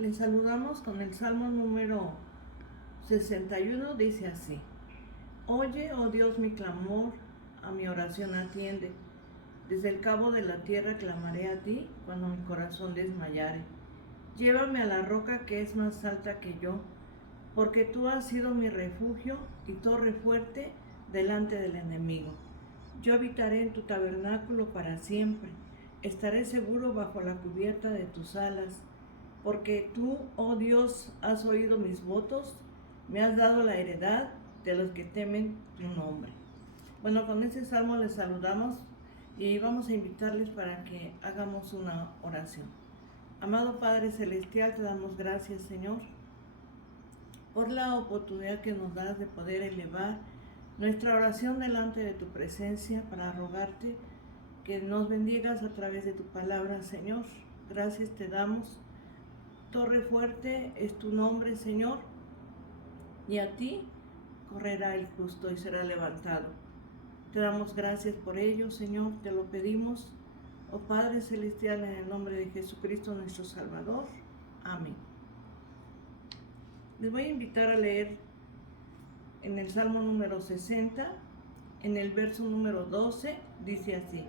Les saludamos con el Salmo número 61, dice así: Oye, oh Dios, mi clamor, a mi oración atiende. Desde el cabo de la tierra clamaré a ti cuando mi corazón desmayare. Llévame a la roca que es más alta que yo, porque tú has sido mi refugio y torre fuerte delante del enemigo. Yo habitaré en tu tabernáculo para siempre, estaré seguro bajo la cubierta de tus alas, porque tú, oh Dios, has oído mis votos, me has dado la heredad de los que temen tu nombre. Bueno, con este salmo les saludamos y vamos a invitarles para que hagamos una oración. Amado Padre Celestial, te damos gracias, Señor, por la oportunidad que nos das de poder elevar nuestra oración delante de tu presencia para rogarte que nos bendigas a través de tu palabra, Señor. Gracias te damos. Torre fuerte es tu nombre, Señor, y a ti correrá el justo y será levantado. Te damos gracias por ello, Señor, te lo pedimos, oh Padre Celestial, en el nombre de Jesucristo nuestro Salvador. Amén. Les voy a invitar a leer en el Salmo número 60, en el verso número 12, dice así: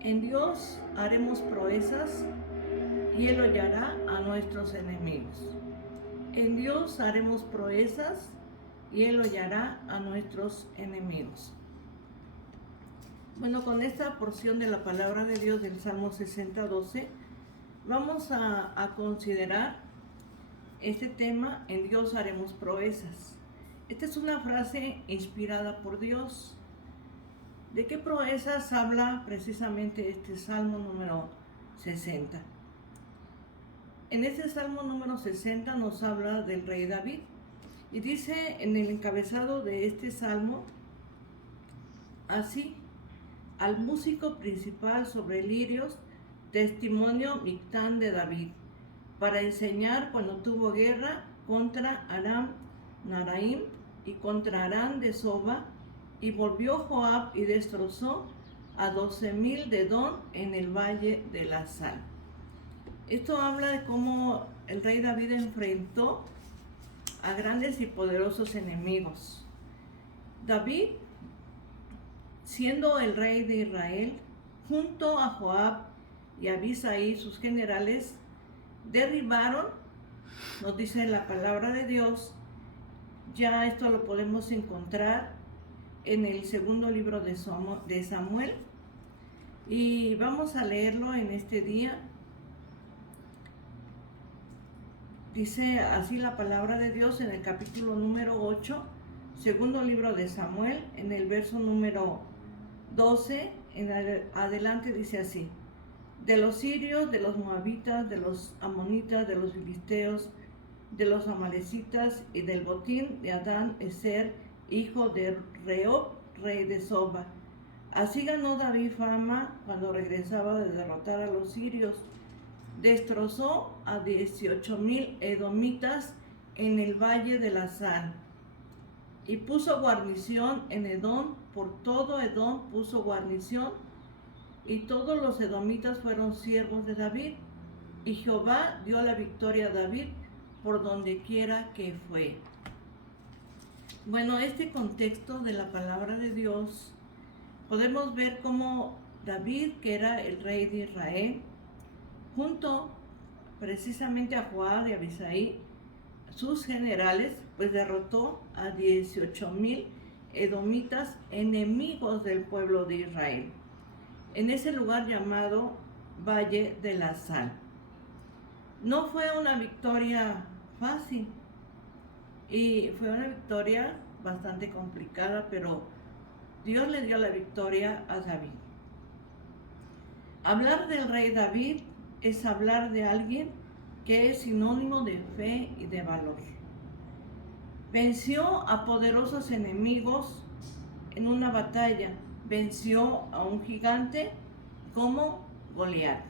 En Dios haremos proezas y Él hollará a nuestros enemigos. En Dios haremos proezas y Él hollará a nuestros enemigos. Bueno, con esta porción de la palabra de Dios del Salmo 60, 12, vamos a considerar este tema: en Dios haremos proezas. Esta es una frase inspirada por Dios. ¿De qué proezas habla precisamente este Salmo número 60? En este Salmo número 60 nos habla del rey David y dice en el encabezado de este Salmo así: al músico principal sobre lirios, testimonio Mictán de David, para enseñar cuando tuvo guerra contra Aram Naraim y contra Arán de Soba, y volvió Joab y destrozó a 12,000 de Edom en el valle de la sal. Esto habla de cómo el rey David enfrentó a grandes y poderosos enemigos. David, siendo el rey de Israel, junto a Joab y Abisai, sus generales, derribaron, nos dice la palabra de Dios, ya esto lo podemos encontrar en el segundo libro de Samuel, y vamos a leerlo en este día. Dice así la palabra de Dios en el capítulo número 8, segundo libro de Samuel, en el verso número 12, en adelante dice así: de los sirios, de los moabitas, de los amonitas, de los filisteos, de los amalecitas y del botín de Adán Ezer, hijo de Rehob, rey de Soba. Así ganó David fama cuando regresaba de derrotar a los sirios. Destrozó a 18,000 edomitas en el valle de la sal y puso guarnición en Edom. Por todo Edom puso guarnición, y todos los edomitas fueron siervos de David, y Jehová dio la victoria a David por donde quiera que fue. Bueno, este contexto de la palabra de Dios, podemos ver cómo David, que era el rey de Israel, junto precisamente a Joab y Abisai, sus generales, pues derrotó a 18,000 edomitas, enemigos del pueblo de Israel, en ese lugar llamado Valle de la Sal. No fue una victoria fácil y fue una victoria bastante complicada, pero Dios le dio la victoria a David. Hablar del rey David es hablar de alguien que es sinónimo de fe y de valor. Venció a poderosos enemigos en una batalla, venció a un gigante como Goliat.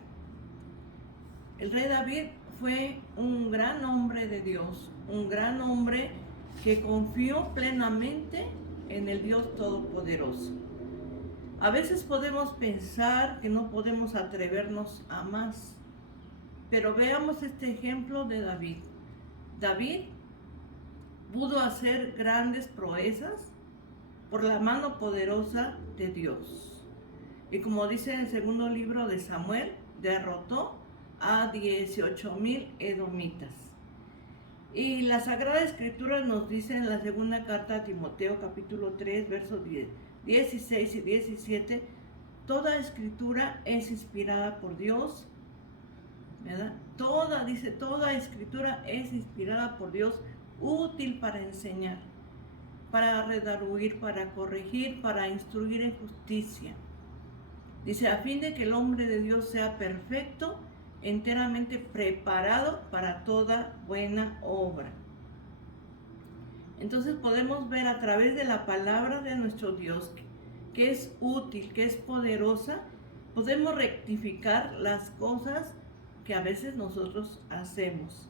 El rey David fue un gran hombre de Dios, un gran hombre que confió plenamente en el Dios Todopoderoso. A veces podemos pensar que no podemos atrevernos a más, Pero veamos este ejemplo de David. David pudo hacer grandes proezas por la mano poderosa de Dios. Y como dice en el segundo libro de Samuel, derrotó a 18,000 edomitas. Y la Sagrada Escritura nos dice en la segunda carta a Timoteo, capítulo 3, versos 16 y 17, toda escritura es inspirada por Dios, ¿verdad? Toda escritura es inspirada por Dios, útil para enseñar, para redarguir, para corregir, para instruir en justicia. Dice, a fin de que el hombre de Dios sea perfecto, enteramente preparado para toda buena obra. Entonces podemos ver a través de la palabra de nuestro Dios, que es útil, que es poderosa, podemos rectificar las cosas que a veces nosotros hacemos.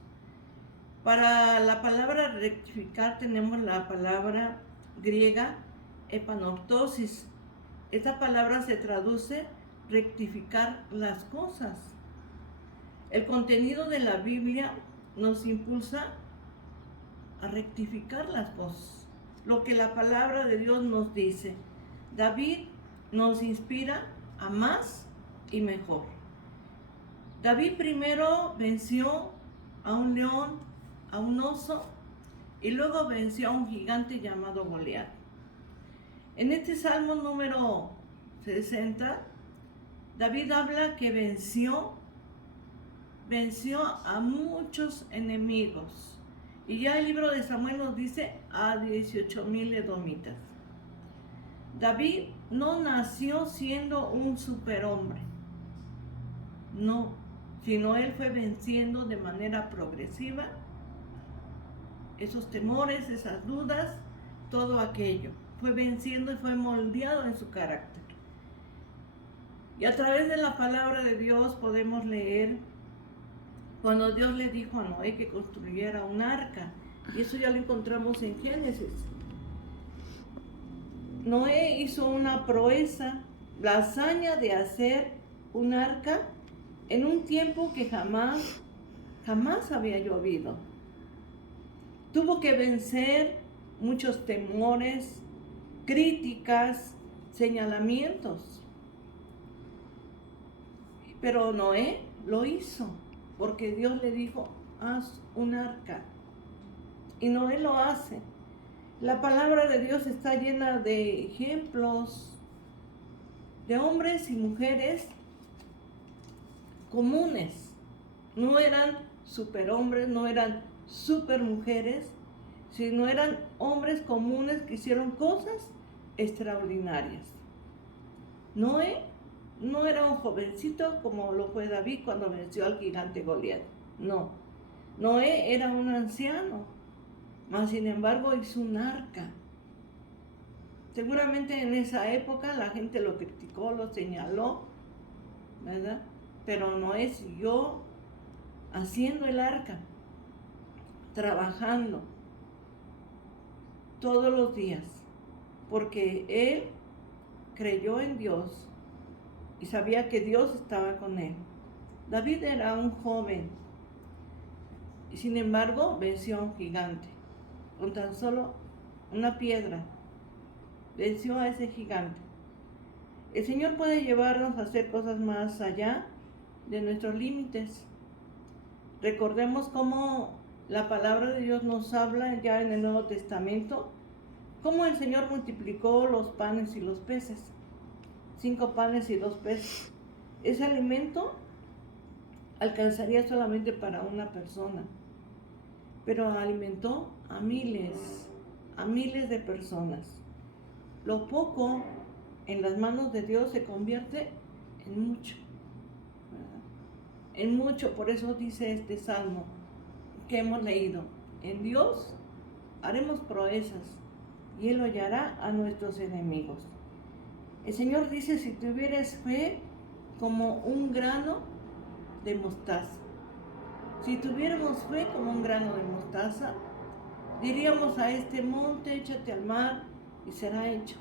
Para la palabra rectificar tenemos la palabra griega epanortosis. Esta palabra se traduce rectificar las cosas. El contenido de la Biblia nos impulsa a rectificar las cosas. Lo que la palabra de Dios nos dice. David nos inspira a más y mejor. David primero venció a un león, a un oso, y luego venció a un gigante llamado Goliat. En este Salmo número 60, David habla que venció a muchos enemigos. Y ya el libro de Samuel nos dice a 18,000 edomitas. David no nació siendo un superhombre, no, sino él fue venciendo de manera progresiva esos temores, esas dudas, todo aquello. Fue venciendo y fue moldeado en su carácter. Y a través de la palabra de Dios podemos leer cuando Dios le dijo a Noé que construyera un arca. Y eso ya lo encontramos en Génesis. Noé hizo una proeza, la hazaña de hacer un arca en un tiempo que jamás había llovido. Tuvo que vencer muchos temores, críticas, señalamientos. Pero Noé lo hizo, porque Dios le dijo, haz un arca. Y Noé lo hace. La palabra de Dios está llena de ejemplos de hombres y mujeres comunes. No eran superhombres, no eran supermujeres, sino eran hombres comunes que hicieron cosas extraordinarias. Noé no era un jovencito como lo fue David cuando venció al gigante Goliat. No, Noé era un anciano, mas sin embargo hizo un arca. Seguramente en esa época la gente lo criticó, lo señaló, ¿verdad? Pero Noé siguió haciendo el arca, trabajando todos los días, porque él creyó en Dios y sabía que Dios estaba con él. David era un joven y sin embargo venció a un gigante. Con tan solo una piedra venció a ese gigante. El Señor puede llevarnos a hacer cosas más allá de nuestros límites. Recordemos cómo la palabra de Dios nos habla ya en el Nuevo Testamento, cómo el Señor multiplicó los panes y los peces. 5 panes y 2 peces. Ese alimento alcanzaría solamente para una persona, pero alimentó a miles de personas. Lo poco en las manos de Dios se convierte en mucho, ¿verdad? En mucho. Por eso dice este salmo que hemos leído: en Dios haremos proezas y Él hollará a nuestros enemigos. El Señor dice, si tuvieres fe como un grano de mostaza. Si tuviéramos fe como un grano de mostaza, diríamos a este monte, échate al mar y será hecho.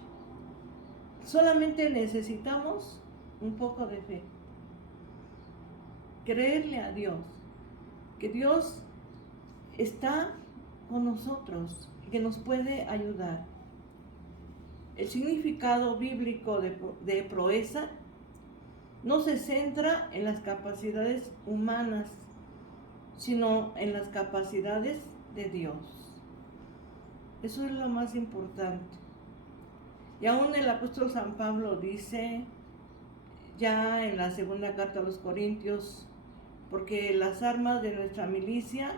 Solamente necesitamos un poco de fe. creerle a Dios, que Dios está con nosotros, que nos puede ayudar. El significado bíblico de proeza no se centra en las capacidades humanas, sino en las capacidades de Dios. Eso es lo más importante. Y aún el apóstol San Pablo dice, ya en la segunda carta a los Corintios, porque las armas de nuestra milicia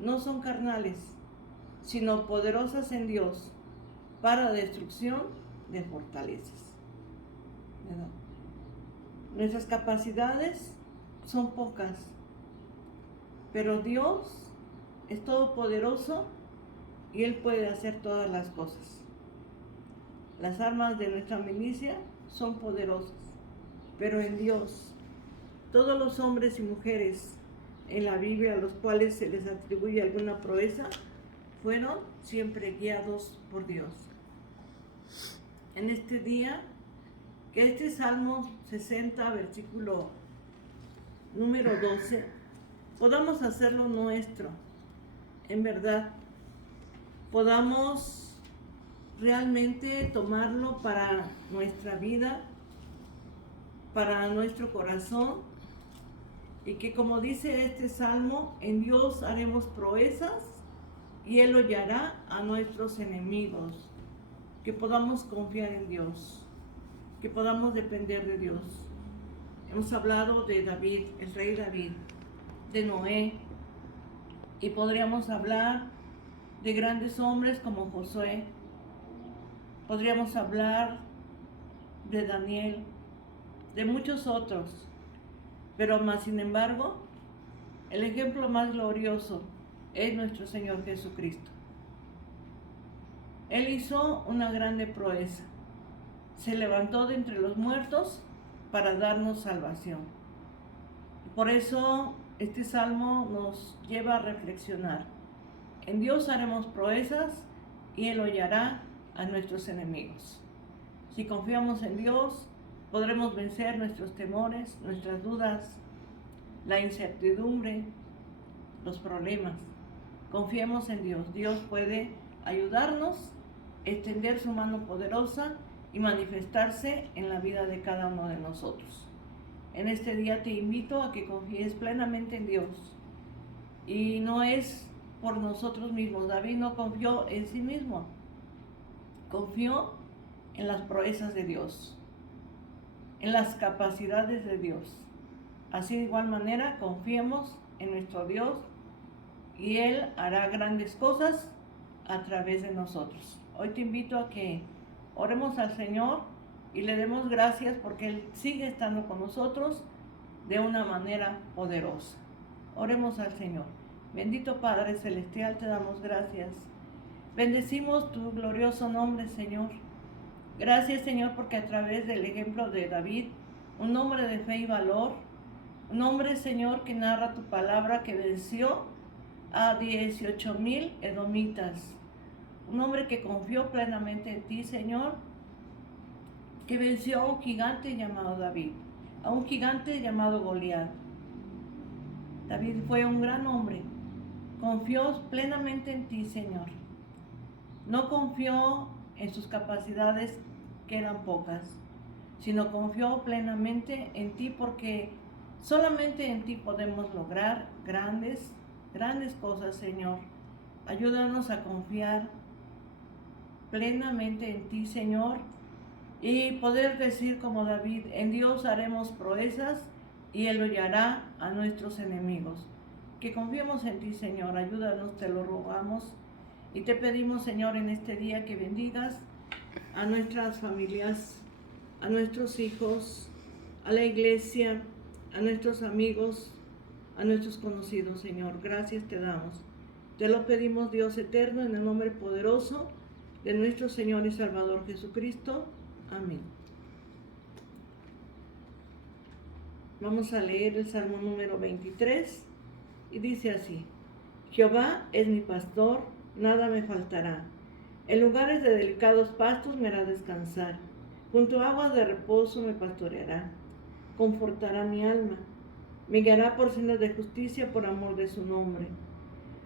no son carnales, sino poderosas en Dios para destrucción de fortalezas. ¿Verdad? Nuestras capacidades son pocas, pero Dios es todopoderoso y Él puede hacer todas las cosas. Las armas de nuestra milicia son poderosas, pero en Dios, todos los hombres y mujeres en la Biblia a los cuales se les atribuye alguna proeza, fueron siempre guiados por Dios. En este día, que este Salmo 60, versículo número 12, podamos hacerlo nuestro, en verdad, podamos realmente tomarlo para nuestra vida, para nuestro corazón, y que como dice este Salmo, en Dios haremos proezas y Él hollará a nuestros enemigos. Que podamos confiar en Dios, que podamos depender de Dios. Hemos hablado de David, el rey David, de Noé, y podríamos hablar de grandes hombres como Josué. Podríamos hablar de Daniel, de muchos otros, pero más sin embargo, el ejemplo más glorioso es nuestro Señor Jesucristo. Él hizo una grande proeza. Se levantó de entre los muertos para darnos salvación. Por eso este salmo nos lleva a reflexionar. En Dios haremos proezas y Él hollará a nuestros enemigos. Si confiamos en Dios, podremos vencer nuestros temores, nuestras dudas, la incertidumbre, los problemas. Confiemos en Dios. Dios puede ayudarnos, extender su mano poderosa y manifestarse en la vida de cada uno de nosotros. En este día te invito a que confíes plenamente en Dios. Y no es por nosotros mismos. David no confió en sí mismo. Confió en las proezas de Dios, en las capacidades de Dios. Así de igual manera, confiemos en nuestro Dios y Él hará grandes cosas a través de nosotros. Hoy te invito a que oremos al Señor y le demos gracias porque Él sigue estando con nosotros de una manera poderosa. Oremos al Señor. Bendito Padre Celestial, te damos gracias. Bendecimos tu glorioso nombre, Señor. Gracias, Señor, porque a través del ejemplo de David, un hombre de fe y valor, un hombre, Señor, que narra tu palabra, que venció a 18,000 edomitas. Un hombre que confió plenamente en ti, Señor, que venció a un gigante llamado David, a un gigante llamado Goliat. David fue un gran hombre, confió plenamente en ti, Señor. No confió en sus capacidades, que eran pocas, sino confió plenamente en ti, porque solamente en ti podemos lograr grandes cosas, Señor. Ayúdanos a confiar plenamente en ti, Señor, y poder decir como David, en Dios haremos proezas y Él hollará a nuestros enemigos. Que confiemos en ti, Señor. Ayúdanos, te lo rogamos. Y te pedimos, Señor, en este día que bendigas a nuestras familias, a nuestros hijos, a la iglesia, a nuestros amigos, a nuestros conocidos, Señor. Gracias te damos. Te lo pedimos, Dios eterno, en el nombre poderoso de nuestro Señor y Salvador Jesucristo. Amén. Vamos a leer el Salmo número 23 y dice así: Jehová es mi pastor, nada me faltará. En lugares de delicados pastos me hará descansar. Junto a aguas de reposo me pastoreará. Confortará mi alma. Me guiará por sendas de justicia por amor de su nombre.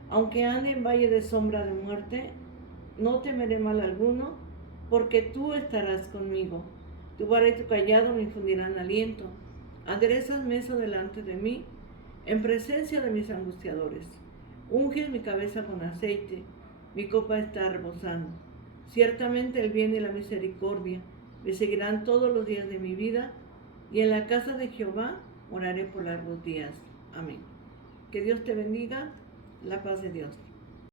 Aunque ande en valle de sombra de muerte, no temeré mal alguno, porque tú estarás conmigo. Tu vara y tu callado me infundirán aliento. Aderezas mesa delante de mí, en presencia de mis angustiadores. Unges mi cabeza con aceite, mi copa está rebosando. Ciertamente el bien y la misericordia me seguirán todos los días de mi vida, y en la casa de Jehová moraré por largos días. Amén. Que Dios te bendiga, la paz de Dios.